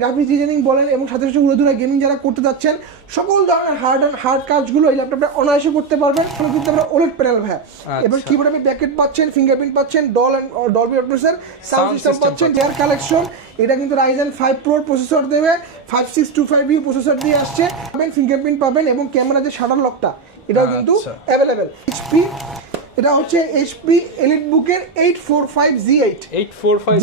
Graphics designing বলেন এবং সাথে সাথে উড়াধুরা গেমিং যারা করতে যাচ্ছেন সকল ধরনের হার্ড কাজগুলো এই ল্যাপটপে অনায়াসে করতে পারবেন। কিন্তু আমরা ওলেড প্যানেল ভাই, এবার কিবোর্ডে আপনি ব্যাকেট পাচ্ছেন, ফিঙ্গারপ্রিন্ট পাচ্ছেন, ডলবি অ্যাটমসের সাউন্ড সিস্টেম পাচ্ছেন, এয়ার কালেকশন। এটা কিন্তু Ryzen 5 Pro প্রসেসর দেবে, 5625U প্রসেসর দিয়ে আসছে, পাবেন ফিঙ্গারপ্রিন্ট পাবেন এবং ক্যামেরা যে শাটার লকটা এটাও কিন্তু অ্যাভেলেবেল। এইচপি এটা হচ্ছে এইচপি এলিটবুকের 845G8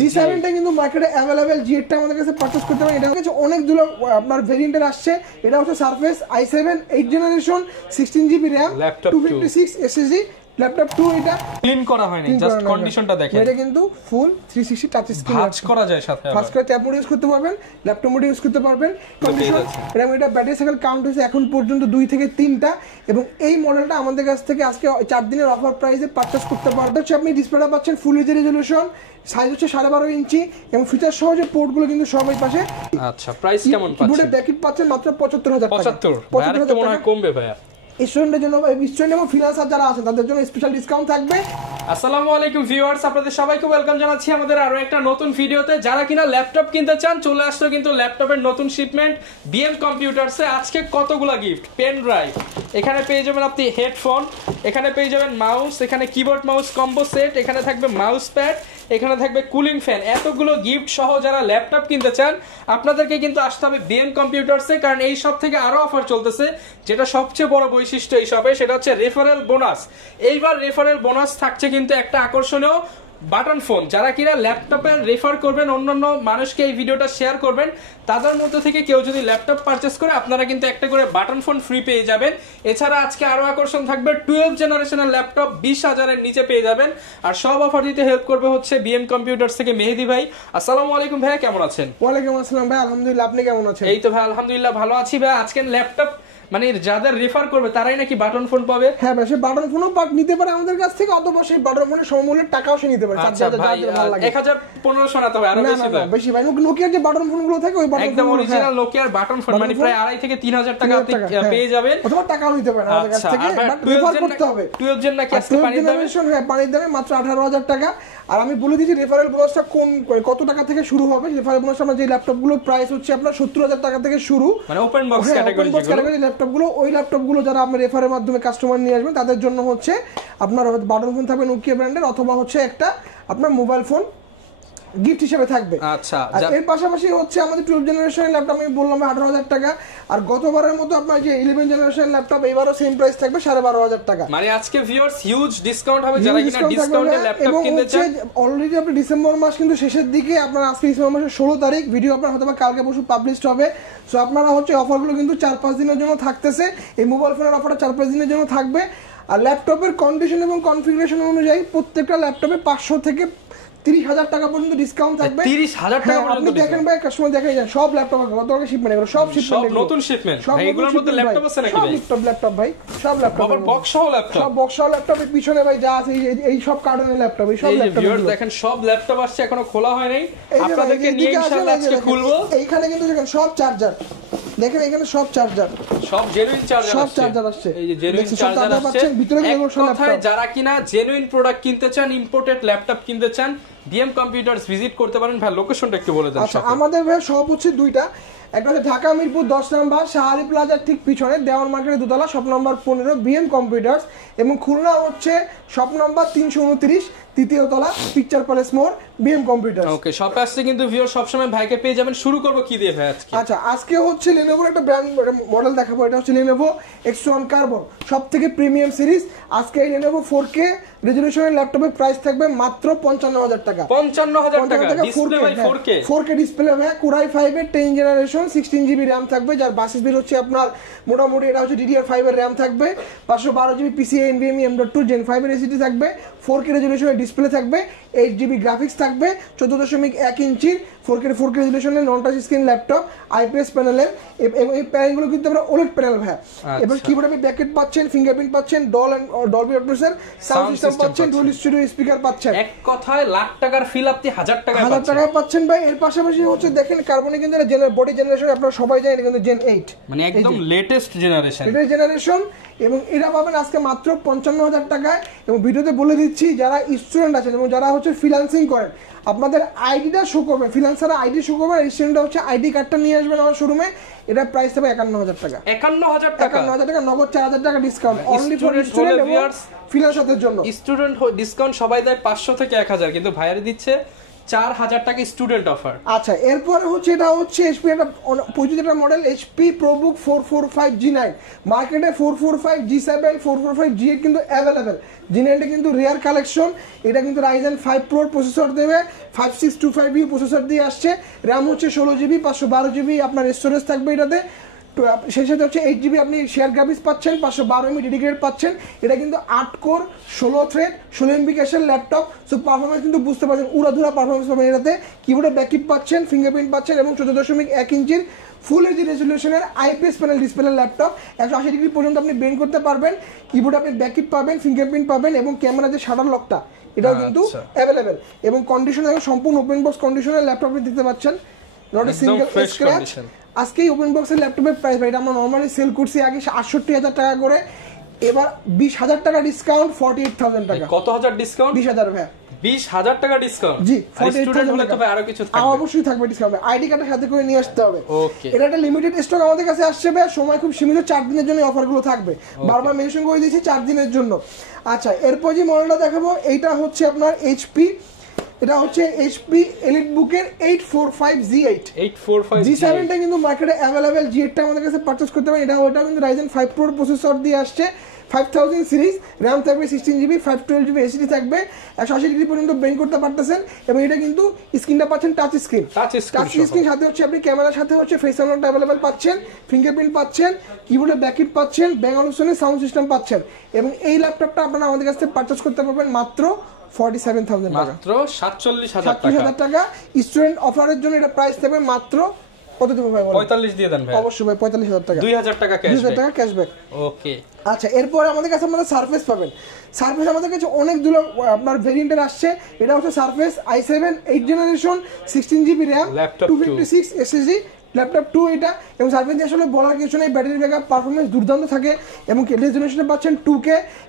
G7টা কিন্তু মার্কেটে অ্যাভেলেবেল, G8টা আমাদের কাছে পারচেজ করতে পারেন। এটা হচ্ছে অনেকগুলো আপনার ভেরিয়েন্টের আসছে। এটা হচ্ছে surface i7 8 generation 16GB RAM 256 SSD laptop 2। এটা ক্লিন করা হয়নি, জাস্ট কন্ডিশনটা দেখেন। এটা কিন্তু ফুল 360 টাচ স্ক্রিন টাচ করা যায়, সাথে ফাস্ট করে ট্যাব মোড ইউজ করতে পারবেন, ল্যাপটপ মোড ইউজ করতে পারবেন। কন্ডিশন এটা ব্যাটারি সাইকেল কাউন্ট হয়েছে এখন পর্যন্ত 2 থেকে 3টা এবং এই মডেলটা আমাদের কাছ থেকে আজকে 4 দিনের অফার প্রাইসে পারচেজ করতে পারবেন। হচ্ছে আপনি ডিসপ্লেটা পাচ্ছেন ফুল এইচডি রেজোলিউশন, সাইজ হচ্ছে 12.5 ইঞ্চি এবং ফিচার সহ যে পোর্টগুলো কিন্তু সব এই পাশে। আচ্ছা, প্রাইস কেমন পাচ্ছেন? কিবোর্ডে ব্যাকেট পাচ্ছেন মাত্র 75,000 টাকা। 75 আরেকটু মনে হয় কমবে ভাইয়া। স্টুডেন্টের জন্য স্টুডেন্ট এবং ফ্রিল্যান্সার যারা আছেন তাদের জন্য স্পেশাল ডিসকাউন্ট থাকবে। আসসালামু আলাইকুম ভিউয়ার্স, আপনাদের সবাইকে ওয়েলকাম জানাচ্ছি আমাদের আরো একটা নতুন ভিডিওতে। যারা কিনা ল্যাপটপ কিনতে চান চলে আসলো কিন্তু ল্যাপটপের নতুন শিপমেন্ট বিএম কম্পিউটারসে। আজকে কতগুলা গিফট, পেন ড্রাইভ, এখানে পেয়ে যাবেন আপনি হেডফোন, এখানে পেয়ে যাবেন মাউস, এখানে কিবোর্ড মাউস কম্বো সেট, এখানে থাকবে মাউস প্যাড, এখানে থাকবে কুলিং ফ্যান। এতগুলো গিফট সহ যারা ল্যাপটপ কিনতে চান আপনাদেরকে কিন্তু আসতে হবে বিএম কম্পিউটারসে, কারণ এই সব থেকে আরো অফার চলতেছে। যেটা সবচেয়ে বড় বৈশিষ্ট্য এই শপে সেটা হচ্ছে রেফারেল বোনাস। এইবার রেফারেল বোনাস থাকছে কিন্তু একটা আকর্ষণীয় বাটন ফোন। যারা কিনা ল্যাপটপে রেফার করবেন, অন্যান্য মানুষকে এই ভিডিওটা শেয়ার করবেন, তাদের মধ্যে থেকে কেউ যদি ল্যাপটপ পারচেস করে আপনারা কিন্তু একটা করে বাটন ফোন ফ্রি পেয়ে যাবেন। এছাড়া আজকে আরো আকর্ষণ থাকবে 12 জেনারেশনের ল্যাপটপ 20,000-এর নিচে পেয়ে যাবেন। আর সব অফার দিতে হেল্প করবে হচ্ছে বিএম কম্পিউটারস থেকে মেহেদি ভাই। আসসালামু আলাইকুম ভাইয়া, কেমন আছেন? ওয়ালাইকুম আসসালাম ভাই, আলহামদুলিল্লাহ, আপনি কেমন আছেন? এই তো ভাই আলহামদুলিল্লাহ ভালো আছি ভাই। আজকে ল্যাপটপ মানে যাদের রেফার করবে তারাই নাকি বাটন ফোন পাবে? হ্যাঁ ভাই, সে বাটন ফোনও নিতে পারে আমাদের কাছ থেকে, অথবা সেই বাটন ফোনের সমমূল্যের টাকাও সে নিতে পারে। 1000-1500 না, তবে আরো বেশি ভাই। নোকিয়ার যে বাটন ফোনগুলো থাকে ওই বাটন একদম অরিজিনাল নোকিয়ার বাটন ফোন মানে প্রায় 2.5 থেকে 3000 টাকা আপনি পেয়ে যাবেন, অথবা টাকাও নিতে পারেন আমাদের কাছ থেকে, বাট রেফার করতে হবে। 12 জেন নাকি আজকে পানির দামে, হ্যাঁ পানির দামে মাত্র 18,000 টাকা। আর আমি বলে দিচ্ছি রেফারেল বোনাসটা কত টাকা থেকে শুরু হবে। রেফারেল বোনাস আমরা যে ল্যাপটপগুলো প্রাইস হচ্ছে আপনার 70,000 টাকা থেকে শুরু, মানে ওপেন বক্স ক্যাটাগরি ল্যাপটপগুলো। ওই ল্যাপটপগুলো যারা আপনি রেফারের মাধ্যমে কাস্টমার নিয়ে আসবেন তাদের জন্য হচ্ছে আপনার বাটন ফোন থাকবে নোকিয়া ব্র্যান্ডের, অথবা হচ্ছে একটা আপনার মোবাইল ফোন গিফট হিসেবে থাকবে। আচ্ছা, এর পাশাপাশি হচ্ছে আমাদের 12 জেনারেশনের ল্যাপটপ আমি বললাম 18,000 টাকা। আর গতবারের মতো আপনার যে 11 জেনারেশনের ল্যাপটপ এবারও সেম প্রাইস থাকবে 12,500 টাকা। মানে আজকে ভিউয়ার্স হিউজ ডিসকাউন্ট হবে যারা কিনা ডিসকাউন্টে ল্যাপটপ কিনতে চান। অলরেডি আপনি ডিসেম্বর মাস কিন্তু শেষের দিকে, আপনার আজকে ডিসেম্বর মাসের 16 তারিখ, ভিডিও আপনার হয়তো কালকে পরশু পাবলিশড হবে। সো আপনারা হচ্ছে অফারগুলো কিন্তু 4-5 দিনের জন্য থাকতেছে। এই মোবাইল ফোনের অফারটা 4-5 দিনের জন্য থাকবে। আর ল্যাপটপের কন্ডিশন এবং কনফিগারেশন অনুযায়ী প্রত্যেকটা ল্যাপটপে 500 থেকে 30,000 টাকা পর্যন্ত ডিসকাউন্ট থাকবে। 30,000 টাকা পর্যন্ত আপনি দেখেন ভাই, কাস্টমার দেখেন যায় সব ল্যাপটপ গতকালকে শিপমেন্ট, এগুলো সব শিপমেন্ট, সব নতুন শিপমেন্ট ভাই। এগুলোর মধ্যে ল্যাপটপ আছে নাকি ভাই? সব ল্যাপটপ ভাই, সব ল্যাপটপ, আবার বক্স সহ ল্যাপটপ, সব বক্স সহ ল্যাপটপের পিছনে ভাই যা আছে এই সব কার্টনের ল্যাপটপ, এই সব ল্যাপটপ ভিউয়ার্স দেখেন সব ল্যাপটপ আসছে, এখনো খোলা হয় নাই। আপনাদেরকে নিয়ে ইনশাআল্লাহ আজকে খুলবো। এইখানে কিন্তু দেখেন সব চার্জার, দেখেন এখানে সব চার্জার, সব জেনুইন চার্জার, সব চার্জার আসছে। এই যে জেনুইন চার্জার আসছে ভিতরে কিন্তু সব ল্যাপটপ। যারা কিনা জেনুইন প্রোডাক্ট কিনতে চান, ইম্পোর্টেড ল্যাপটপ কিনতে চান, বিএম কম্পিউটারস ভিজিট করতে পারেন। ভাই লোকেশনটা একটু বলে দেন। আচ্ছা, আমাদের ভাই সব হচ্ছে দুইটা, একটা হচ্ছে ঢাকা মিরপুর 10 নম্বর শাহালি প্লাজার ঠিক পিছনে দেওয়ান মার্কেটের দোতলা, শপ নম্বর 15 বিএম কম্পিউটারস, এবং খুলনা হচ্ছে শপ নম্বর 329 তৃতীয় তলা পিকচার প্যালেস মোড় বিএম কম্পিউটারস। ওকে, শপে আসছে কিন্তু ভিউয়ার সব সময় ভাইকে পেয়ে যাবেন। শুরু করব কি দিয়ে ভাই আজকে? আচ্ছা, আজকে হচ্ছে Lenovo একটা ব্র্যান্ড মডেল দেখাবো। এটা হচ্ছে Lenovo X1 Carbon, সবথেকে প্রিমিয়াম সিরিজ। আজকে এই Lenovo 4K রেজোলিউশনের ল্যাপটপের প্রাইস থাকবে মাত্র 55,000 টাকা। 55,000 টাকা ডিসপ্লে ভাই 4K ডিসপ্লে ভাই, Core i5 এর 10 জেনারেশন 16GB RAM থাকবে, যার বাস স্পিড হচ্ছে আপনার মোটামুটি এটা হচ্ছে DDR5 এর RAM থাকবে, 512GB PCIe NVMe M.2 Gen 5 এর SSD থাকবে, 4K রেজোলিউশনের ডিসপ্লে থাকবে, 8GB গ্রাফিক্স থাকবে, 14.1 ইঞ্চির 4K রেজোলিউশনের non touch screen laptop, IPS প্যানেলের, এবং এই প্যানেলগুলো কিন্তু আমরা ওলেড প্যানেল ভাই। এবার কিবোর্ডে আপনি ব্যাকেট পাচ্ছেন, ফিঙ্গারপ্রিন্ট পাচ্ছেন, ডলবি অ্যাটমসের সাউন্ড সিস্টেম পাচ্ছেন, ডুয়াল স্টুডিও স্পিকার পাচ্ছেন। এক কথায় লাখ টাকার ফিল আপনি 1000 টাকায় পাচ্ছেন ভাই। এর পাশাপাশি হচ্ছে দেখেন কার্বনে কিন্তু বডি জেনারেশন আপনারা সবাই জানেন কিন্তু Gen 8, মানে একদম লেটেস্ট জেনারেশন, এবং এটা পাবেন আজকে মাত্র 55,000 টাকায়। এবং ভিডিওতে বলে দিচ্ছি যারা স্টুডেন্ট আছেন এবং যারা হচ্ছে ফ্রিল্যান্সিং করেন, আপনাদের আইডিটা শো করবে, ফ্রিল্যান্সার আইডি শো করবে, রেজিস্ট্রেশনটা হচ্ছে আইডি কার্ডটা নিয়ে আসবেন আমার শোরুমে। এটা প্রাইস হবে 51000 টাকা। 51000 টাকা, 51000 টাকা নগদ, 4000 টাকা ডিসকাউন্ট অনলি ফর স্টুডেন্ট এবং ফ্রিল্যান্সারদের জন্য। স্টুডেন্ট ডিসকাউন্ট সবাই দেয় 500 থেকে 1000, কিন্তু ভাইয়ার দিচ্ছে 4000 টাকা স্টুডেন্ট অফার। আচ্ছা, এরপরে হচ্ছে এটা হচ্ছে এইচপি একটা 25 মডেল এইচপি প্রোবুক 445G9, মার্কেটে 445G7 445G8 কিন্তু অ্যাভেলেবেল। G9টা কিন্তু রেয়ার কালেকশন, এটা কিন্তু Ryzen 5 Pro প্রসেসর দেবে, 5625U প্রসেসর দিয়ে আসছে, র্যাম হচ্ছে 16GB, 512GB আপনার স্টোরেজ থাকবে এটাতে। সেই সাথে হচ্ছে 8GB আপনি শেয়ার গ্রাফিক্স পাচ্ছেন, 512MB ডেডিকেটেড পাচ্ছেন। এটা কিন্তু 8 কোর 16 থ্রেড 16MB ক্যাশের ল্যাপটপ, সো পারফরমেন্স কিন্তু বুঝতে পারছেন, উড়াধুরা পারফরমেন্স পাবেন এটাতে। কিবোর্ডে ব্যাকলিট পাচ্ছেন, ফিঙ্গারপ্রিন্ট পাচ্ছেন এবং 14.1 ইঞ্চির ফুল এইচডি রেজলিউশনের IPS panel display laptop, 180 degree পর্যন্ত আপনি বেন্ড করতে পারবেন। কিবোর্ডে আপনি ব্যাকলিট পাবেন, ফিঙ্গারপ্রিন্ট পাবেন এবং ক্যামেরা যে শাটার লকটা এটাও কিন্তু অ্যাভেলেবেল। এবং কন্ডিশন সম্পূর্ণ ওপেন বক্স কন্ডিশনের ল্যাপটপ আপনি দেখতে পাচ্ছেন, নট এ সিঙ্গেল স্ক্র্যাচ। আজকে ওপেন বক্সের ল্যাপটপের প্রাইস ভাই, এটা আমরা নরমালি সেল করছি আগে 68000 টাকা করে, এবার 20000 টাকা ডিসকাউন্ট 48000 টাকা। কত হাজার ডিসকাউন্ট? 20000 ভাই, 20000 টাকা ডিসকাউন্ট। জি, স্টুডেন্ট হলে তবে আরো কিছু থাকবে, অবশ্যই থাকবে ডিসকাউন্ট, আইডি কার্ডের সাথে করে নিয়ে আসতে হবে। ওকে, এটা একটা লিমিটেড স্টক আমাদের কাছে আসছে ভাই, সময় খুব সীমিত, 4 দিনের জন্য অফারগুলো থাকবে, বারবার মেনশন করে দিয়েছি 4 দিনের জন্য। আচ্ছা, এরপর যে মডেলটা দেখাবো এইটা হচ্ছে আপনার এইচপি, এটা হচ্ছে এইচপি এলিট বুকের 845G8। 845G7টা কিন্তু মার্কেটে অ্যাভেলেবেল, G8টা আমাদের কাছে পারচেজ করতে পারেন। ওটাও কিন্তু Ryzen 5 Pro প্রসেসর দিয়ে আসছে, 5000 সিরিজ, র্যাম থাকবে 16GB, 512GB এসএসডি থাকবে, 180 ডিগ্রি পর্যন্ত বেন্ড করতে পারতেছেন। এবং এটা কিন্তু স্ক্রিনটা পাচ্ছেন টাচ স্ক্রিন, সাথে হচ্ছে আপনি ক্যামেরার সাথে হচ্ছে ফেস আনলক অ্যাভেলেবেল পাচ্ছেন, ফিঙ্গারপ্রিন্ট পাচ্ছেন, কিবোর্ডে ব্যাকলিট পাচ্ছেন, ব্যাং অলুশনের সাউন্ড সিস্টেম পাচ্ছেন। এবং এই ল্যাপটপটা আপনারা আমাদের কাছ থেকে পারচেজ করতে পারবেন মাত্র 47000 টাকা, মাত্র 47000 টাকা। স্টুডেন্ট অফারের জন্য এটা প্রাইস থাকবে মাত্র কত দেব ভাই? 45 দিয়ে দেন ভাই। অবশ্যই ভাই, 45000 টাকা, 2000 টাকা ক্যাশব্যাক, 2000 টাকা ক্যাশব্যাক। ওকে। আচ্ছা, এরপর আমাদের কাছে আপনারা সারফেস পাবেন। সারফেস আমাদের কাছে অনেকগুলো আপনার ভেরিয়েন্টের আসছে। এটা হচ্ছে surface i7 8 generation, 16GB RAM, 256 SSD, laptop 2 এটা। এবং সার্ভিস দিয়ে আসলে বলার কিছু নেই, ব্যাটারি ব্যাকআপ পারফরমেন্স দুর্দান্ত থাকে এবং রেজোলিউশনে পাচ্ছেন 2K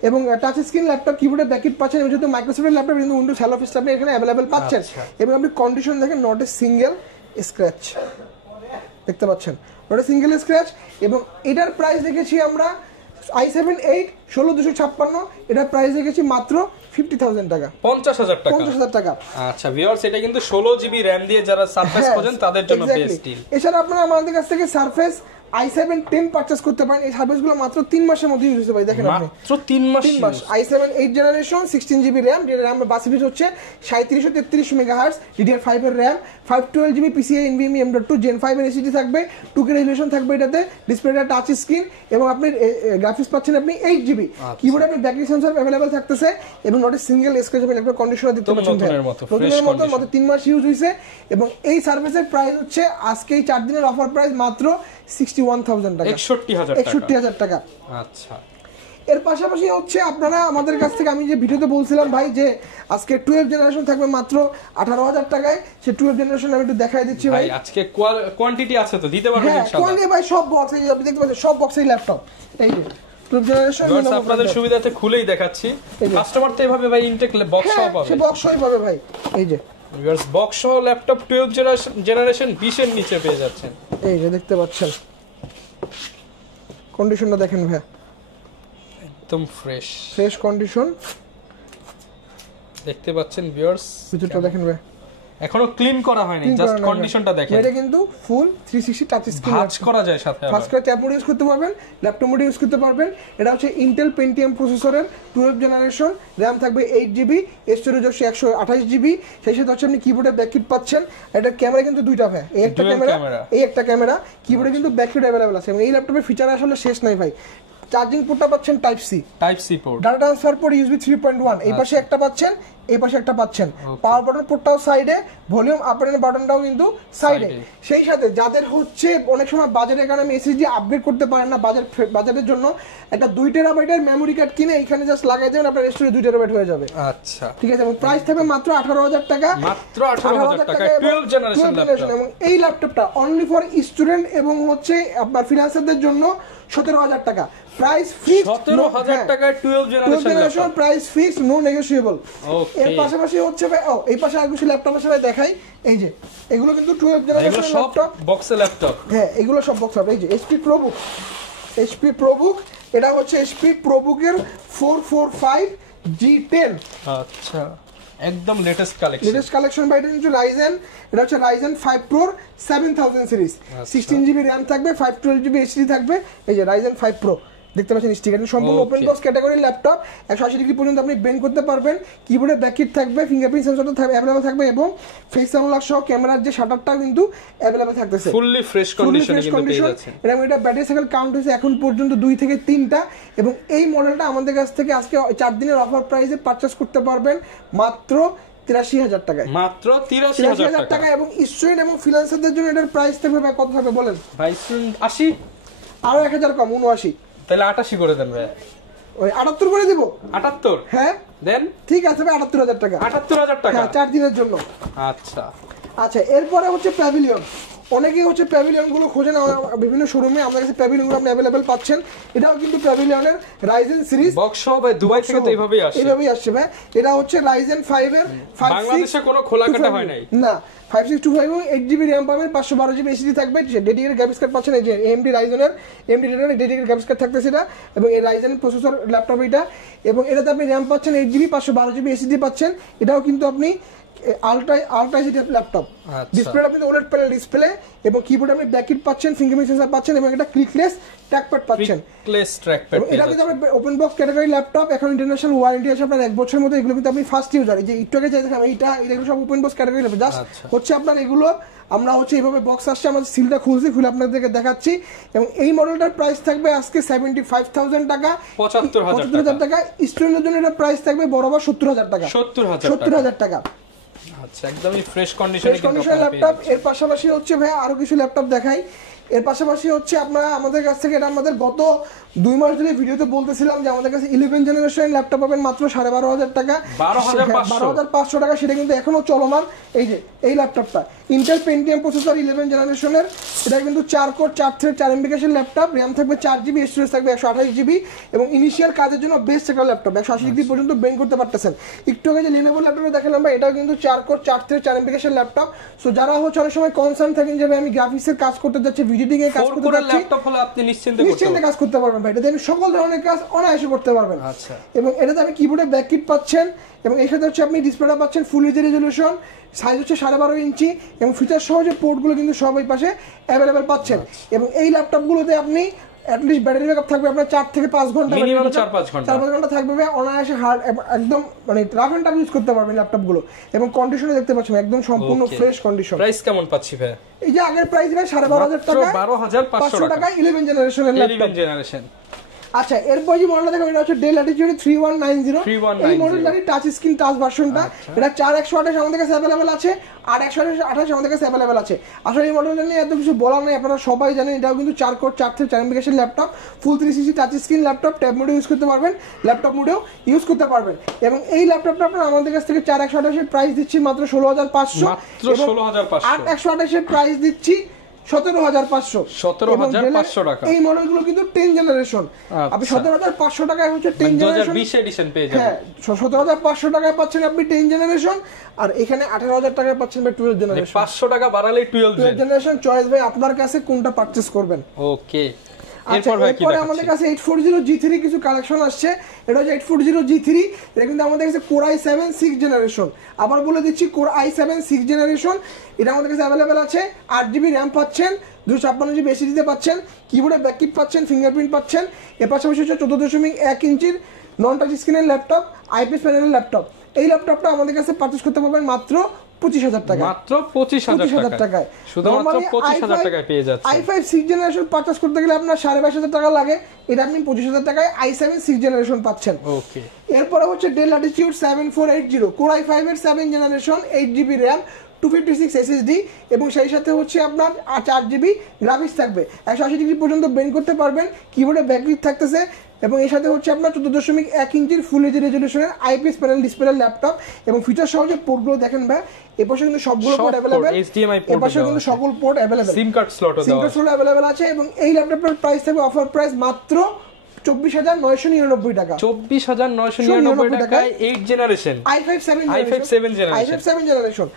এবং টাচ স্ক্রিন ল্যাপটপ, কিবোর্ডে ব্যাকলিট পাচ্ছেন। এবং যেহেতু মাইক্রোসফটের ল্যাপটপ কিন্তু উইন্ডোজ হেল অফিস আপনি এখানে অ্যাভেলেবেল পাচ্ছেন। এবং আপনি কন্ডিশন দেখেন, নট এ সিঙ্গেল স্ক্র্যাচ দেখতে পাচ্ছেন, নট এ সিঙ্গেল স্ক্র্যাচ। এবং এটার প্রাইস দেখেছি আমরা i7 8 16256, এটার প্রাইস দেখেছি মাত্র 50000 টাকা, 50000 টাকা, 50000 টাকা। আচ্ছা ভিউয়ার্স, এটা কিন্তু 16GB র‍্যাম দিয়ে যারা সারফেস খোঁজেন তাদের জন্য বেস্ট ডিল। এছাড়া আপনারা আমাদের কাছ থেকে সারফেস i7 10 পারচেজ করতে পারেন। এই সার্ভিসগুলো মাত্র 3 মাসের মধ্যে ইউজ হতে পারে, দেখেন আপনি মাত্র 3 মাস। i7 8 জেনারেশন, 16GB র‍্যাম, যেটা র‍্যাম বাসিফিট হচ্ছে 3733 মেগাহার্টজ, DDR5 এর RAM, 512GB PCIe NVMe M.2 Gen 5 এর SSD থাকবে, 2K রেজোলিউশন থাকবে এটাতে, ডিসপ্লেটা টাচ স্ক্রিন এবং আপনি গ্রাফিক্স পাচ্ছেন আপনি 8GB। কিবোর্ডে আপনি ব্যাকলিট সেন্সর अवेलेबल থাকতেছে এবং নট এ সিঙ্গেল স্ক্র্যাচ আপনি একটা কন্ডিশনার দিতে পারছেন, নতুনের মতো মাত্র 3 মাস ইউজ হইছে। এবং এই সার্ভিসের প্রাইস হচ্ছে আজকে এই 4 দিনের অফার প্রাইস মাত্র 61000 টাকা, 61000 টাকা। আচ্ছা, এর পাশাপাশি হচ্ছে আপনারা আমাদের কাছ থেকে, আমি যে ভিডিওতে বলছিলাম ভাই যে আজকে 12 জেনারেশন থাকবে মাত্র 18000 টাকায়, সে 12 জেনারেশন আমি একটু দেখাই দিচ্ছি ভাই। আজকে কোয়ান্টিটি আছে তো দিতে পারবেন ইনশাআল্লাহ। কোয়ান্টিটি ভাই সব বক্স, এই আপনি দেখতে পাচ্ছেন সব বক্সেই ল্যাপটপ, এই যে 12 জেনারেশন আপনাদের সুবিধাতে খুলেই দেখাচ্ছি। কাস্টমার তো এইভাবে ভাই ইনটেক বক্স সহ পাবে, সে বক্স সহই পাবে ভাই। এই যে ভিউয়ার্স, বক্স সহ ল্যাপটপ 12 জেনারেশন 20 এর নিচে পেয়ে যাচ্ছেন। এই যে দেখতে পাচ্ছেন, কন্ডিশনটা দেখেন ভাই, একদম ফ্রেশ কন্ডিশন দেখতে পাচ্ছেন ভিউয়ার্স। ভিতরটা দেখেন ভাই, এখনো ক্লিন করা হয়নি, জাস্ট কন্ডিশনটা দেখেন। এটা কিন্তু ফুল 360 টাচ স্ক্রিন, ভাঁজ করা যায় সাথে, ফাস্ট করে ট্যাব মোড ইউজ করতে পারবেন, ল্যাপটপ মোড ইউজ করতে পারবেন। এটা হচ্ছে ইন্টেল পেন্টিয়াম প্রসেসরের 12 জেনারেশন, র‍্যাম থাকবে 8GB, স্টোরেজ হচ্ছে 128GB। সেই সাথে হচ্ছে আপনি কিবোর্ডে ব্যাকলিট পাচ্ছেন। এটা ক্যামেরা কিন্তু দুইটা ভাই, এই একটা ক্যামেরা, এই একটা ক্যামেরা, কিবোর্ডে কিন্তু ব্যাকলিট अवेलेबल আছে। এবং এই ল্যাপটপের ফিচার আসলে শেষ নাই ভাই। চার্জিং পোর্টটা পাচ্ছেন type C port, data transfer port USB 3.1, এই পাশে একটা পাচ্ছেন, এই পাশে একটা পাচ্ছেন। পাওয়ার বাটন পোর্টটাও সাইডে, ভলিউম আপ এন্ড বাটনটাও কিন্তু সাইডে। সেই সাথে যাদের হচ্ছে অনেক সময় বাজারের কারণে আমি SSD আপগ্রেড করতে পারেন না, বাজারের জন্য একটা 2 টেরাবাইটের মেমরি কার্ড কিনে এখানে জাস্ট লাগাই দেবেন, আপনার স্টোরেজ 2 টেরাবাইট হয়ে যাবে। আচ্ছা, ঠিক আছে। এবং প্রাইস থাকবে মাত্র 18000 টাকা, মাত্র 18000 টাকা 12 জেনারেশন ল্যাপটপ। এবং এই ল্যাপটপটা অনলি ফর স্টুডেন্ট এবং হচ্ছে আপনার ফ্রিল্যান্সারদের জন্য 17,000 টাকা প্রাইস ফিক্স। 17,000 টাকায় 12 generation price fix, no negotiable. Okay, এর পাশাপাশি হচ্ছে ভাই এই পাশে আর কিছু ল্যাপটপ আছে ভাই দেখাই। এই যে এগুলো কিন্তু 12 জেনারেশন ল্যাপটপ, বক্সে ল্যাপটপ। হ্যাঁ এগুলো সব বক্স হবে। এই যে HP ProBook, এটা হচ্ছে HP ProBook এর 445 G10। আচ্ছা, একদম লেটেস্ট কালেকশন ভাই। এটা কিন্তু Ryzen, এটা হচ্ছে Ryzen 5 Pro 7000 series, 16GB RAM থাকবে, 512GB HDD থাকবে। এই যে Ryzen 5 Pro দেখতে পাচ্ছেন স্টিকার, সম্পূর্ণ open box category laptop. 180 degree পর্যন্ত আপনি বেন্ড করতে পারবেন। কিবোর্ডে ব্যাককিট থাকবে, ফিঙ্গারপ্রিন্ট সেন্সরটা অ্যাভেলেবল থাকবে এবং ফেস আনলক সহ ক্যামেরার যে শাটারটাও কিন্তু অ্যাভেলেবল থাকতেছে। ফুললি ফ্রেশ কন্ডিশনে কিন্তু পেয়ে যাচ্ছেন। এটা ব্যাটারি সাইকেল কাউন্ট হয়েছে এখন পর্যন্ত 2 থেকে 3টা এবং এই মডেলটা আমাদের কাছ থেকে আজকে 4 দিনের অফার প্রাইসে পারচেজ করতে পারবেন মাত্র 83,000 টাকায়। মাত্র 83,000 টাকা। এবং স্টুডেন্ট এবং ফ্রিল্যান্সারদের জন্য এটার প্রাইস থাকবে ভাই কত থাকবে বলেন ভাই? 80, আরো 1000 কম, 79। তাহলে 88 করে দেন ভাই। ওই 78 করে দিব। 78? হ্যাঁ দেন, ঠিক আছে ভাই, 78,000 টাকা। 78,000 টাকা, হ্যাঁ 4 দিনের জন্য। আচ্ছা, এরপরে হচ্ছে প্যাভিলিয়ন। অনেকেই হচ্ছে প্যাভিলিয়ন গুলো খোঁজেন বিভিন্ন শোরুমে, আমাদের কাছে প্যাভিলিয়ন গুলো আপনি অ্যাভেলেবল পাচ্ছেন। এটাও কিন্তু প্যাভিলিয়নের রাইজেন সিরিজ বক্স সহ ভাই, দুবাই থেকে তো এইভাবেই আসছে ভাই। এটা হচ্ছে রাইজেন 5 এর বাংলাদেশে কোনো খোলা কাটা হয় নাই না। 5625 এবং 8GB RAM পাবেন, 512GB SSD থাকবে, ডেডিকেটেড গ্রাফিক্স কার্ড পাচ্ছেন। এই যে AMD রাইজেনের ডেডিকেটেড গ্রাফিক্স কার্ড থাকতেছে এটা, এবং এই রাইজেন প্রসেসর ল্যাপটপ এটা, এবং এটাতে আপনি RAM পাচ্ছেন 8GB, 512GB SSD পাচ্ছেন। এটাও কিন্তু আপনি আলট্রা ল্যাপটপ। ডিসপ্লে আপনি OLED প্যানেল ডিসপ্লে এবং কিবোর্ডে আপনি ব্যাককিট পাচ্ছেন, ফিঙ্গারপ্রিন্ট সেন্সর পাচ্ছেন এবং একটা ক্লিকলেস ট্র্যাকপ্যাড পাচ্ছেন। এটা কিন্তু আপনি ওপেন বক্স ক্যাটাগরি ল্যাপটপ, এখন ইন্টারন্যাশনাল ওয়ারেন্টি আছে আপনার 1 বছরের মতো। এগুলো কিন্তু আপনি ফার্স্ট ইউজার, এই যে একটু আগে চাইছিলাম এগুলো সব open box category laptop. Just হচ্ছে আপনার এগুলো আমরা হচ্ছে এইভাবে বক্স আসছে, আমাদের সিলটা খুলে আপনাদেরকে দেখাচ্ছি। এবং এই মডেলটার প্রাইস থাকবে আজকে 75,000 টাকা, 75,000 টাকা। স্টুডেন্টের জন্য এটা প্রাইস থাকবে বরাবর 70,000 টাকা, 70,000 টাকা। আচ্ছা, একদমই ফ্রেশ কন্ডিশনে ল্যাপটপ। এর পাশাপাশি হচ্ছে ভাই আরো কিছু ল্যাপটপ দেখাই। এর পাশাপাশি হচ্ছে আপনারা আমাদের কাছ থেকে, এটা আমাদের গত 2 মাস ধরে ভিডিওতে বলতেছিলাম যে আমাদের কাছে 11 জেনারেশন ল্যাপটপ পাবেন মাত্র 12,500 টাকা, 12,500 টাকা। সেটা কিন্তু এখনো চলমান। এই যে এই ল্যাপটপটা ইন্টেল পেন্টিয়াম প্রসেসর 11 জেনারেশনের, এটা কিন্তু 4 কোর 4 থ্রেড 4 MB ক্যাশের ল্যাপটপ, RAM থাকবে 4GB, স্টোরেজ থাকবে 128GB এবং ইনিশিয়াল কাজের জন্য বেস্ট একটা ল্যাপটপ। 180 ডিগ্রি পর্যন্ত বেন্ড করতে পারতেছেন। একটু আগে যে Lenovo ল্যাপটপটা দেখালাম ভাই, এটাও কিন্তু 4 কোর 4 থ্রেড 4 MB ক্যাশের ল্যাপটপ। সো যারা হচ্ছে অনেক সময় কনসার্ন থাকেন যে আমি গ্রাফিক্সের কাজ করতে যাচ্ছি, এডিটিং এর কাজ করতে যাচ্ছি, ল্যাপটপ হলে আপনি নিশ্চিন্তে কাজ করতে পারবেন ভাই। এটাতে আপনি সকল ধরনের কাজ অনায়াসে করতে পারবেন। আচ্ছা, এবং এটাতে আপনি কিবোর্ডে ব্যাককিট পাচ্ছেন এবং এর সাথে হচ্ছে আপনি ডিসপ্লেটা পাচ্ছেন ফুল এইচডি রেজোলিউশন, সাইজ হচ্ছে 12.5 ইঞ্চি এবং ফিচার সহ যে পোর্টগুলো কিন্তু সব এই পাশে অ্যাভেলেবেল পাচ্ছেন। এবং এই ল্যাপটপগুলোতে আপনি অ্যাটলিস্ট ব্যাটারি ব্যাকআপ থাকবে আপনার 4 থেকে 5 ঘন্টা, মিনিমাম 4-5 ঘন্টা থাকবে ভাই। অনায়াসে হার্ড একদম মানে রাফ এন্ড টাফ ইউজ করতে পারবেন ল্যাপটপগুলো। এবং কন্ডিশনে দেখতে পাচ্ছেন একদম সম্পূর্ণ ফ্রেশ কন্ডিশন। প্রাইস কেমন পাচ্ছি ভাই? এই যে আগের প্রাইস ভাই 12,500 টাকা, 12,500 টাকা 11 জেনারেশনের ল্যাপটপ। 11 জেনারেশন। আচ্ছা, এরপর যে মডেলটা দেখাবো এটা হচ্ছে ডেল ল্যাটিটিউড 3190। এই মডেলটারই টাচ স্ক্রিন টাচ ভার্সনটা। এটা 4128 আমাদের কাছে অ্যাভেলেবেল আছে, আর 128 আমাদের কাছে অ্যাভেলেবেল আছে। আসলে এই মডেলটা নিয়ে এত কিছু বলার নেই, আপনারা সবাই জানেন। এটাও কিন্তু 4 কোর 4 থ্রেড 4 MB ক্যাশের ল্যাপটপ, ফুল 360 টাচ স্ক্রিন ল্যাপটপ, ট্যাব মোডে ইউজ করতে পারবেন, ল্যাপটপ মোডেও ইউজ করতে পারবেন। এবং এই ল্যাপটপটা আপনারা আমাদের কাছ থেকে 4128 এর প্রাইস দিচ্ছি মাত্র 16,500, মাত্র 16,500। 8128 এর প্রাইস দিচ্ছি 17,500, 17,500 টাকা। এই মডেলগুলো কিন্তু 10 জেনারেশন। আপনি 17,500 টাকায় হচ্ছে 10 জেনারেশন 2020 এডিশন পেয়ে যাবেন। হ্যাঁ, 17,500 টাকায় পাচ্ছেন আপনি 10 জেনারেশন, আর এখানে 18,000 টাকায় পাচ্ছেন ভাই 12 জেনারেশন। 500 টাকা বাড়ালেই 12 জেনারেশন। চয়েস ভাই আপনার কাছে, কোনটা পারচেজ করবেন। ওকে, এরপরে আমাদের কাছে 840 G3 কিছু কালেকশন আসছে। এটা হচ্ছে 840 G3, এটা কিন্তু আমাদের কাছে Core i7 6 জেনারেশন। আবার বলে দিচ্ছি Core i7 6 জেনারেশন, এটা আমাদের কাছে অ্যাভেলেবেল আছে। 8GB RAM পাচ্ছেন, 256GB SSD পাচ্ছেন, কিবোর্ডে ব্যাককিট পাচ্ছেন, ফিঙ্গারপ্রিন্ট পাচ্ছেন। এর পাশাপাশি হচ্ছে 14.1 ইঞ্চির নন টাচ স্ক্রিনের ল্যাপটপ, আইপিএস প্যানেলের ল্যাপটপ। এই ল্যাপটপটা আমাদের কাছে পারচেজ করতে পারবেন মাত্র 25,000 টাকা, মাত্র 25,000 টাকায়। শুধুমাত্র 25,000 টাকায় পেয়ে যাচ্ছে। i5 6 জেনারেশন পারচেজ করতে গেলে আপনার 22,500 টাকা লাগে, এটা আপনি 25,000 টাকায় i7 6 জেনারেশন পাচ্ছেন। ওকে, এরপরে হচ্ছে ডেল ল্যাটিটিউড 7480, Core i5 এর 7 জেনারেশন, 8GB RAM, 256 SSD এবং সেই সাথে হচ্ছে আপনার 4GB গ্রাফিক্স থাকবে। 180 ডিগ্রি পর্যন্ত বেন্ড করতে পারবেন, কিবোর্ডে ব্যাকলিট থাকতেছে, এবং এর সাথে হচ্ছে আপনার 14.1 ইঞ্চির ফুল এইচডি রেজলিউশনের আইপিএস প্যানেল ডিসপ্লে ল্যাপটপ এবং ফিচার সহ যে পোর্টগুলো দেখেন ভাই, এপাশে কিন্তু সবগুলো পোর্ট अवेलेबल, HDMI পোর্ট, এপাশে কিন্তু সকল পোর্ট अवेलेबल, সিম কার্ড স্লটও अवेलेबल আছে। এবং এই ল্যাপটপের প্রাইস থাকবে অফার প্রাইস মাত্র 24,999 টাকা। 24,999 টাকায় 8 জেনারেশন i5 7 জেনারেশন।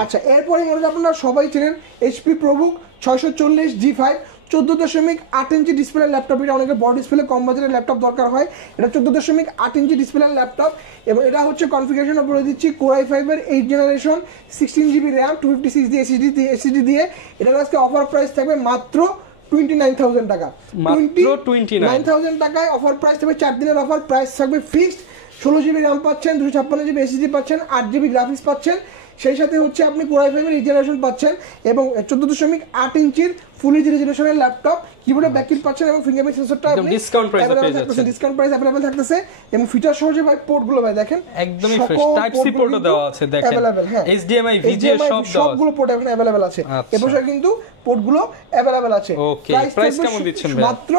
আচ্ছা, এরপরে মনে আপনারা সবাই চেনেন HP ProBook 640 G5 14.8 inch display laptop. এটা অনেকের বড় ডিসপ্লে কম বাজেটের ল্যাপটপ দরকার হয়, এটা 14.8 ইঞ্চি ডিসপ্লে ল্যাপটপ। এবং এটা হচ্ছে কনফিগারেশন বলে দিচ্ছি Core i5 এর 8 জেনারেশন 16GB RAM 256 দিয়ে SSD দিয়ে। এটার আজকে অফার প্রাইস থাকবে মাত্র 29,000 টাকা। মাত্র 29,000 টাকায় অফার প্রাইস থাকবে, 4 দিনের অফার প্রাইস থাকবে ফিক্সড। 16GB RAM পাচ্ছেন, 256GB SSD পাচ্ছেন, 8GB গ্রাফিক্স পাচ্ছেন, সেই সাথে হচ্ছে আপনি Core i5 এর 8 জেনারেশন পাচ্ছেন এবং 14.8 ইঞ্চির ফুল এইচডি রেজলিউশনের ল্যাপটপ, কিবোর্ডে ব্যাককিট পাচ্ছেন এবং ফিঙ্গারপ্রিন্ট সেন্সরটা একদম ডিসকাউন্ট প্রাইসে পেয়ে যাচ্ছেন। ডিসকাউন্ট প্রাইস अवेलेबल থাকতেছে এবং ফিচার সহ যে ভাই পোর্টগুলো ভাই দেখেন একদমই ফ্রেশ, টাইপ সি পোর্টও দেওয়া আছে দেখেন, HDMI VGA সবগুলো পোর্ট এখন अवेलेबल আছে। এপাশে কিন্তু পোর্টগুলো अवेलेबल আছে। ওকে, প্রাইস কেমন দিচ্ছেন ভাই? মাত্র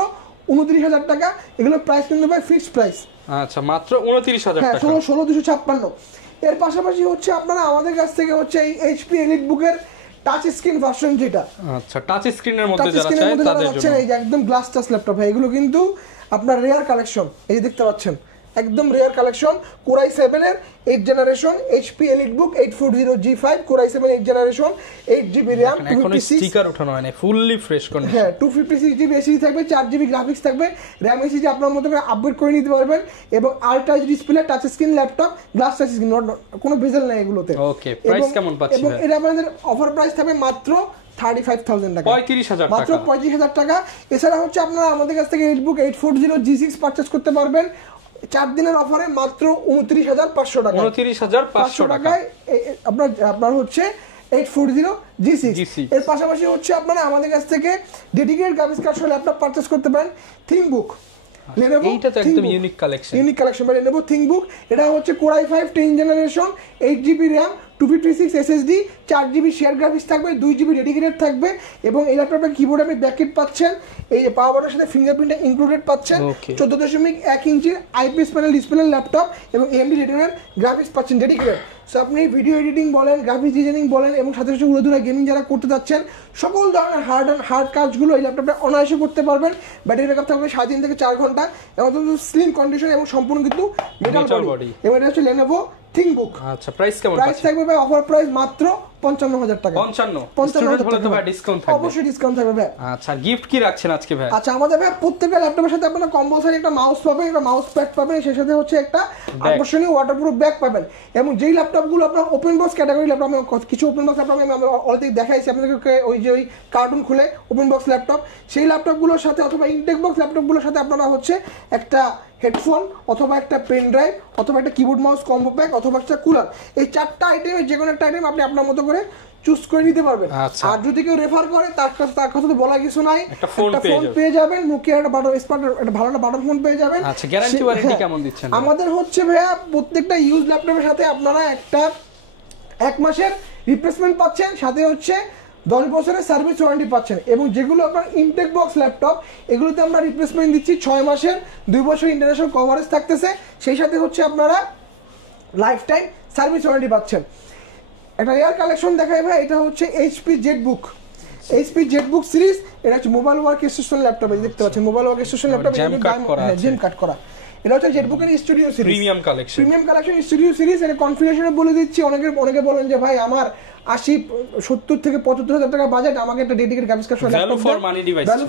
29,000 টাকা। এগুলো প্রাইস কিন্তু ভাই ফিক্সড প্রাইস। আচ্ছা, মাত্র 29,000 টাকা। 16,256। এর পাশাপাশি হচ্ছে আপনারা আমাদের কাছ থেকে হচ্ছে এই HP EliteBook এর টাচ স্ক্রিন ভার্সন, যেটা আচ্ছা টাচ স্ক্রিনের মধ্যে যারা চায় তাদের জন্য এই যে একদম গ্লাস টাচ ল্যাপটপ ভাই, এগুলো কিন্তু আপনার রেয়ার কালেকশন, এই যে দেখতে পাচ্ছেন একদম রেয়ার কালেকশন। Core i7 এর 8 generation HP EliteBook 840 G5 Core i7 8 generation 8GB RAM, এখন স্টিকার ওঠানো হয় না, ফুললি ফ্রেশ কন্ডিশন। হ্যাঁ, 256GB SSD থাকবে, 4GB গ্রাফিক্স থাকবে, RAM SSD আপনার মতো করে আপগ্রেড করে নিতে পারবেন এবং ultra display touch screen laptop, glass touch screen, কোনো বেজেল নাই এগুলোতে। ওকে, প্রাইস কেমন পাচ্ছেন? এবং এটা আপনাদের অফার প্রাইস থাকবে মাত্র 35,000 টাকা, 35,000 মাত্র 35,000 টাকা। এছাড়া হচ্ছে আপনারা আমাদের কাছ থেকে EliteBook 840 G6 পারচেজ করতে পারবেন 4 দিনের অফারে মাত্র 29,500 টাকা। 29,500 টাকায় আপনার হচ্ছে 840 G6। এর পাশাপাশি হচ্ছে আপনারা আমাদের কাছ থেকে ডেডিকেটেড গ্রাফিক্স কার্ড সহ ল্যাপটপ পারচেজ করতে পারেন ThinkBook। এইটা তো একদম ইউনিক কালেকশন, মানে Lenovo ThinkBook। এটা হচ্ছে Core i5 10 generation 8GB RAM 256 SSD 4GB share graphics থাকবে, 2GB ডেডিকেটেড থাকবে এবং এই ল্যাপটপের কিবোর্ড আপনি ব্যাককিট পাচ্ছেন, এই পাওয়ার বাটনের সাথে ফিঙ্গারপ্রিন্ট ইনক্লুডেড পাচ্ছেন। 14.1 ইঞ্চির আইপিএস প্যানেল ডিসপ্লে ল্যাপটপ এবং AMD রেটিনার গ্রাফিক্স পাচ্ছেন ডেডিকেটেড। সো আপনি ভিডিও এডিটিং বলেন, গ্রাফিক্স ডিজাইনিং বলেন এবং সাথে সাথে উড়াধুরা গেমিং যারা করতে যাচ্ছেন, সকল ধরনের হার্ড কাজগুলো এই ল্যাপটপে অনায়াসে করতে পারবেন। ব্যাটারি ব্যাকআপ থাকবে 3 থেকে 4 ঘন্টা এবং স্লিম কন্ডিশন এবং সম্পূর্ণ কিন্তু মেটাল বডি। এবং এটা হচ্ছে Lenovo ThinkBook। আচ্ছা, প্রাইস কেমন? প্রাইস থাকবে ভাই অফার প্রাইস মাত্র 55,000 টাকা। 55 বলে তো ভাই ডিসকাউন্ট থাকবে, অবশ্যই ডিসকাউন্ট থাকবে ভাই। আচ্ছা, গিফট কি রাখছেন আজকে ভাই? আচ্ছা, আমাদের ভাই প্রত্যেকটা ল্যাপটপের সাথে আপনারা কম্পালসরি একটা মাউস পাবেন, একটা মাউস প্যাড পাবেন, সেই সাথে হচ্ছে একটা আকর্ষণীয় ওয়াটারপ্রুফ ব্যাগ পাবেন। এবং যেই ল্যাপটপগুলো আপনার ওপেন বক্স ক্যাটাগরি ল্যাপটপ, আমি কিছু ওপেন বক্স ল্যাপটপ আমি অলরেডি দেখাইছি আপনাদেরকে, ওই যে ওই কার্টুন খুলে ওপেন বক্স ল্যাপটপ, সেই ল্যাপটপগুলোর সাথে অথবা ইনটেক বক্স ল্যাপটপগুলোর সাথে আপনারা হচ্ছে একটা হেডফোন অথবা একটা পেন ড্রাইভ অথবা একটা কিবোর্ড মাউস কম্বো প্যাক অথবা একটা কুলার, এই 4টা আইটেমের যে কোনো একটা আইটেম আপনি আপনার মতো করে চুজ করে নিতে পারবেন। আর যদি কেউ রেফার করে তার কাছে তো বলা কিছু নাই, একটা ফোন পেয়ে যাবেন, নোকিয়ার একটা বাটার স্মার্ট একটা ভালো একটা বাটার ফোন পেয়ে যাবেন। আচ্ছা, গ্যারান্টি ওয়ারেন্টি কেমন দিচ্ছেন? আমাদের হচ্ছে ভাইয়া প্রত্যেকটা ইউজ ল্যাপটপের সাথে আপনারা একটা 1 মাসের রিপ্লেসমেন্ট পাচ্ছেন, সাথে হচ্ছে 10 বছরের সার্ভিস ওয়ারেন্টি পাচ্ছেন। এবং যেগুলো আপনার ইনটেক বক্স ল্যাপটপ, এগুলোতে আমরা রিপ্লেসমেন্ট দিচ্ছি 6 মাসের, 2 বছর ইন্টারন্যাশনাল কভারেজ থাকতেছে, সেই সাথে হচ্ছে আপনারা লাইফ টাইম সার্ভিস ওয়ারেন্টি পাচ্ছেন। একটা রেয়ার কালেকশন দেখাই ভাই, এটা হচ্ছে HP ZBook সিরিজ। এটা হচ্ছে মোবাইল ওয়ার্ক স্টেশন ল্যাপটপ, দেখতে পাচ্ছেন মোবাইল ওয়ার্ক স্টেশন ল্যাপটপ, জেম কাট করা। এটা হচ্ছে ZBook এর studio series, premium collection studio series. এটা কনফিগারেশনে বলে দিচ্ছি, অনেকে বলেন যে ভাই আমার 70 থেকে 75,000 টাকা বাজেট, আমাকে একটা dedicated graphics card value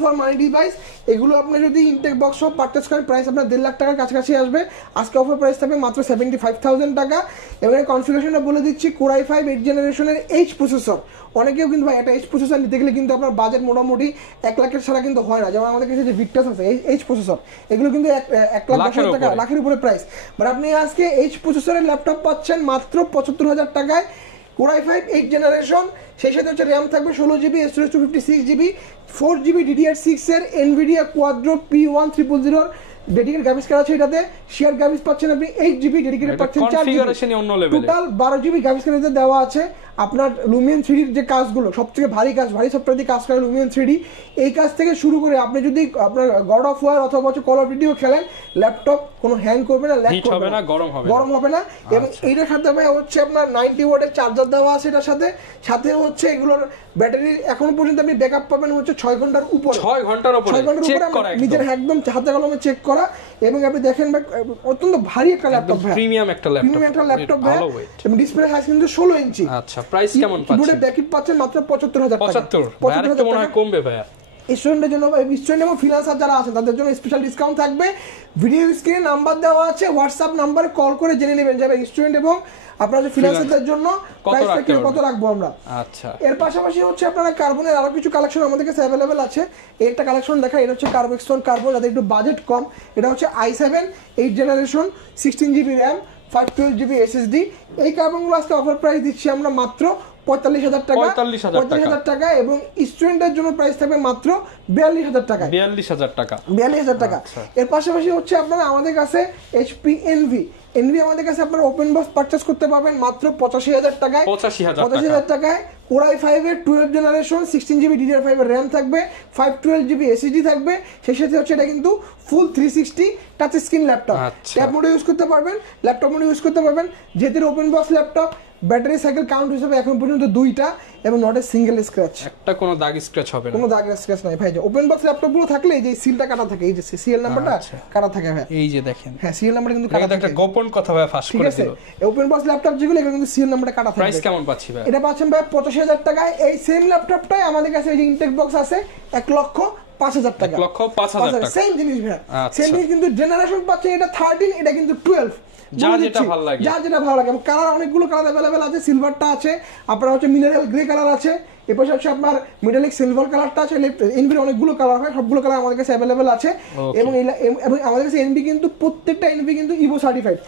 for money device. এগুলো আপনি যদি ইনটেক বক্স সহ পারচেজ করেন প্রাইস আপনার 1.5 লাখ টাকার কাছাকাছি আসবে। আজকে অফার প্রাইস থাকবে মাত্র 75,000 টাকা। এবং কনফিগারেশনটা বলে দিচ্ছি, Core i5 8 জেনারেশনের H প্রসেসর। অনেকেও কিন্তু ভাই একটা H প্রসেসর নিতে গেলে কিন্তু আপনার বাজেট মোটামুটি 1 লাখের ছাড়া কিন্তু হয় না। যেমন আমাদের কাছে যে ভিক্টাস আছে H প্রসেসর, এগুলো কিন্তু 1,10,000 টাকা, লাখের উপরে প্রাইস। বাট আপনি আজকে H প্রসেসরের ল্যাপটপ পাচ্ছেন মাত্র 75,000 টাকায়। Core i5 8 জেনারেশন, সেই সাথে হচ্ছে RAM থাকবে 16GB, storage 256GB, 4GB DDR6 এর NVIDIA Quadro P1300 dedicated graphics card আছে এটাতে, শেয়ার গ্রাফিক্স পাচ্ছেন আপনি 8GB, ডেডিকেটেড পাচ্ছেন 4GB, কনফিগারেশনই অন্য লেভেলে, টোটাল 12GB গ্রাফিক্স কার্ডে দেওয়া আছে। আপনার লুমিয়ান 3D যে কাজগুলো সবথেকে ভারী কাজ, ভারী সফটওয়্যার দিয়ে কাজ করে লুমিয়ান 3D, এই কাজ থেকে শুরু করে আপনি যদি আপনার গড অফ ওয়ার অথবা কল অফ ডিউটিও খেলেন, ল্যাপটপ কোনো হ্যাং করবে না, ল্যাগ করবে না, গরম হবে না। এবং এইটার সাথে ভাই হচ্ছে আপনার 90 ওয়াটের চার্জার দেওয়া আছে এটার সাথে, সাথে হচ্ছে এগুলোর ব্যাটারি এখন পর্যন্ত আপনি ব্যাকআপ পাবেন হচ্ছে 6 ঘন্টার উপরে, 6 ঘন্টার উপরে চেক করা, নিজের একদম হাতে কলমে চেক করা। এবং আপনি দেখেন ভাই অত্যন্ত ভারী একটা ল্যাপটপ, প্রিমিয়াম একটা ল্যাপটপ ভাই, এবং ডিসপ্লে সাইজ কিন্তু 16 ইঞ্চি। আচ্ছা, প্রাইস কেমন পাচ্ছেন? কিবোর্ডে ব্যাকআপ পাচ্ছেন মাত্র 75,000 টাকা। 75 আর একটু মনে হয় কমবে ভাই। স্টুডেন্টের জন্য, স্টুডেন্ট এবং ফ্রিল্যান্সার যারা আছেন তাদের জন্য স্পেশাল ডিসকাউন্ট থাকবে। ভিডিও স্ক্রিনে নাম্বার দেওয়া আছে, হোয়াটসঅ্যাপ নাম্বারে কল করে জেনে নেবেন যাবে স্টুডেন্ট এবং আপনার যে ফ্রিল্যান্সারদের জন্য প্রাইসটা কত রাখবো আমরা। আচ্ছা, এর পাশাপাশি হচ্ছে আপনারা কার্বনের আরো কিছু কালেকশন আমাদের কাছে অ্যাভেলেবেল আছে। এই একটা কালেকশন দেখা, এটা হচ্ছে কার্বক্সন কার্বন, যাদের একটু বাজেট কম। এটা হচ্ছে i7 8 generation 16GB RAM 512GB SSD। এই কার্বনগুলো আজকে অফার প্রাইস দিচ্ছি আমরা মাত্র 45,000 টাকা, 45,000 টাকা। এবং স্টুডেন্টের জন্য প্রাইস থাকবে মাত্র 42,000 টাকা, 42,000 টাকা। এর পাশাপাশি হচ্ছে আপনারা আমাদের কাছে HP এনভি আমাদের কাছে আপনারা ওপেন বক্স পারচেজ করতে পারবেন মাত্র 85,000 টাকায়, 85,000 টাকায়। কোরাই 5 এর 12 জেনারেশন 16GB DDR5 এর RAM থাকবে, 512GB SSD থাকবে। সেই সাথে হচ্ছে এটা কিন্তু ফুল 360 টাচ স্ক্রিন ল্যাপটপ, ট্যাব মোডে ইউজ করতে পারবেন, ল্যাপটপ মোডে ইউজ করতে পারবেন। যেহেতু open box laptop, battery cycle count হিসেবে এখন পর্যন্ত 2টা এবং নট এ সিঙ্গেল স্ক্র্যাচ, একটা কোনো দাগ স্ক্র্যাচ হবে না, কোনো দাগ স্ক্র্যাচ নাই ভাই। যে ওপেন বক্স ল্যাপটপ গুলো থাকলে এই যে সিলটা কাটা থাকে, এই যে সিএল নাম্বারটা কাটা থাকে ভাই, এই যে দেখেন, হ্যাঁ সিএল নাম্বারটা কিন্তু কাটা থাকে। একটা গোপন কথা ভাই ফাঁস করে দিল। ওপেন বক্স ল্যাপটপ যেগুলো এগুলো কিন্তু সিএল নাম্বারটা কাটা থাকে। প্রাইস কেমন পাচ্ছি ভাই? এটা পাচ্ছেন ভাই 85,000 টাকায়। এই সেম ল্যাপটপটাই আমাদের কাছে এই যে ইনটেক বক্স আছে 1,05,000 টাকা, 1,05,000 টাকা, সেম জিনিস ভাই, সেম জিনিস কিন্তু জেনারেশন পাচ্ছেন এটা 13, এটা কিন্তু 12। যা যেটা ভালো লাগে, কালার অনেকগুলো কালার अवेलेबल আছে। সিলভারটা আছে, আপনার হচ্ছে মিনারেল গ্রে কালার আছে, এরপর হচ্ছে আপনার মেটালিক সিলভার কালারটা আছে। এনবির অনেকগুলো কালার হয়, সবগুলো কালার আমাদের কাছে अवेलेबल আছে। এবং আমাদের কাছে এনবি কিন্তু প্রত্যেকটা এনবি কিন্তু ইভো সার্টিফাইড।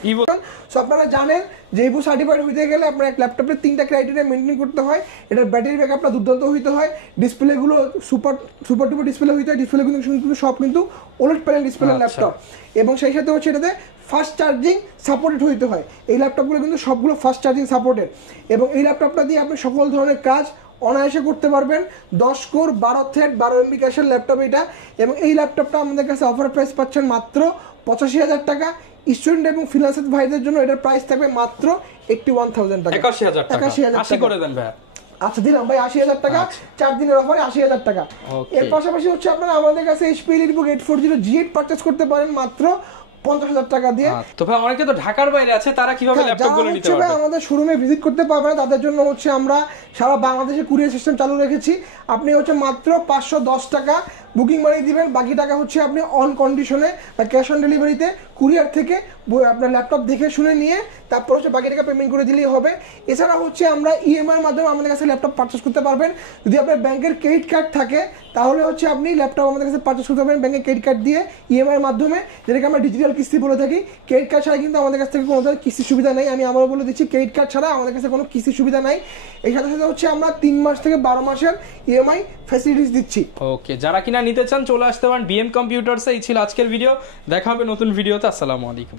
সো আপনারা জানেন যে ইভো সার্টিফাইড হইতে গেলে আপনার এক ল্যাপটপের 3টা ক্রাইটেরিয়া মেইনটেইন করতে হয়। এটার ব্যাটারি ব্যাকআপটা দুর্দান্ত হইতে হয়, ডিসপ্লেগুলো সুপার ডুপার ডিসপ্লে হইতে হয়, ডিসপ্লে কিন্তু সব কিন্তু ওলেড প্যানেল ডিসপ্লে ল্যাপটপ। এবং সেই সাথে হচ্ছে এটাতে ফাস্ট চার্জিং সাপোর্টেড হইতে হয়। এই ল্যাপটপগুলো কিন্তু সবগুলো ফাস্ট চার্জিং সাপোর্টেড। এবং এই ল্যাপটপটা দিয়ে আপনি সকল ধরনের কাজ অনায়াসে করতে পারবেন। 10 কোর 12 থ্রেড 12 MB ক্যাশের ল্যাপটপ এটা। এবং এই ল্যাপটপটা আমাদের কাছে অফার প্রাইস পাচ্ছেন মাত্র 85,000 টাকা। স্টুডেন্ট এবং ফ্রিল্যান্সার ভাইদের জন্য এটার প্রাইস থাকবে মাত্র 81,000 টাকা, 81,000 টাকা। 80 করে দেন ভাই। আচ্ছা দিলাম ভাই 80,000 টাকা, 4 দিনের অফারে 80,000 টাকা। এর পাশাপাশি হচ্ছে আপনারা আমাদের কাছে HP EliteBook 840 G8 পারচেজ করতে পারেন মাত্র 50,000 টাকা দিয়ে। তো ভাই অনেকে তো ঢাকার বাইরে আছে, তারা কিভাবে ল্যাপটপগুলো নিতে পারবে? আমাদের শোরুমে ভিজিট করতে পারবে না, তাদের জন্য হচ্ছে আমরা সারা বাংলাদেশে কুরিয়ার সিস্টেম চালু রেখেছি। আপনি হচ্ছে মাত্র 510 টাকা বুকিং মানি দিবেন, বাকি টাকা হচ্ছে আপনি অন কন্ডিশনে বা ক্যাশ অন ডেলিভারিতে কুরিয়ার থেকে আপনার ল্যাপটপ দেখে শুনে নিয়ে তারপর হচ্ছে বাকি টাকা পেমেন্ট করে দিলেই হবে। এছাড়া হচ্ছে আমরা ইএমআই এর মাধ্যমে আমাদের কাছে ল্যাপটপ পারচেস করতে পারবেন। যদি আপনার ব্যাংকের ক্রেডিট কার্ড থাকে তাহলে হচ্ছে আপনি ল্যাপটপ আমাদের কাছে পারচেস করতে পারবেন ব্যাংকের ক্রেডিট কার্ড দিয়ে, ইএমআই এর মাধ্যমে, যেটাকে আমরা ডিজিটাল কিস্তি বলে থাকি। ক্রেডিট কার্ড ছাড়া কিন্তু আমাদের কাছ থেকে কোনো ধরনের কিস্তির সুবিধা নেই। আমি আবারও বলে দিচ্ছি, ক্রেডিট কার্ড ছাড়া আমাদের কাছে কোনো কিস্তির সুবিধা নাই। এই সাথে সাথে হচ্ছে আমরা 3 মাস থেকে 12 মাসের ইএমআই ফ্যাসিলিটিস দিচ্ছি। ওকে, যারা কিনা নিতে চান চলে আসতে পারেন বিএম কম্পিউটারসে। এই ছিল আজকের ভিডিও, দেখা হবে নতুন ভিডিওতে। আসসালামু আলাইকুম।